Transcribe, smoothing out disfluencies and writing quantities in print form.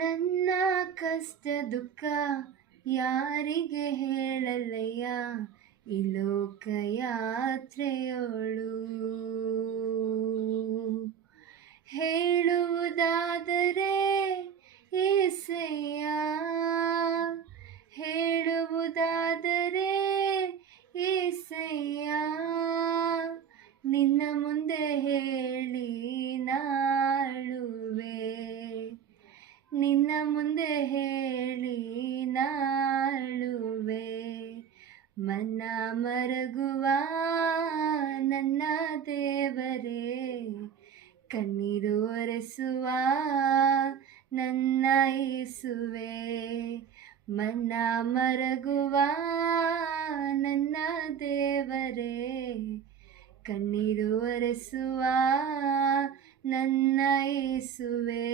ನನ್ನ ಕಷ್ಟ ದುಃಖ ಯಾರಿಗೆ ಹೇಳಲಯ್ಯ, ಈ ಲೋಕಯಾತ್ರೆಯೋಳು. ಹೇಳುವುದಾದರೆ ಏಸಯ್ಯ, ಹೇಳುವುದಾದರೆ ಏಸಯ್ಯ, ನಿನ್ನ ಮುಂದೆ ಹೇಳಿ ನಾಳುವೆ, ನಿನ್ನ ಮುಂದೆ ಹೇಳಿ ನಾಳುವೆ. ಮನ ಮರಗುವ ನನ್ನ ದೇವರೇ, ಕಣ್ಣೀರು ಒರೆಸುವ ನನ್ನ ಯೇಸುವೆ. ಮನ ಮರಗುವ ನನ್ನ ದೇವರೇ, ಕಣ್ಣೀರು ಒರೆಸುವ ನನ್ನ ಯೇಸುವೆ.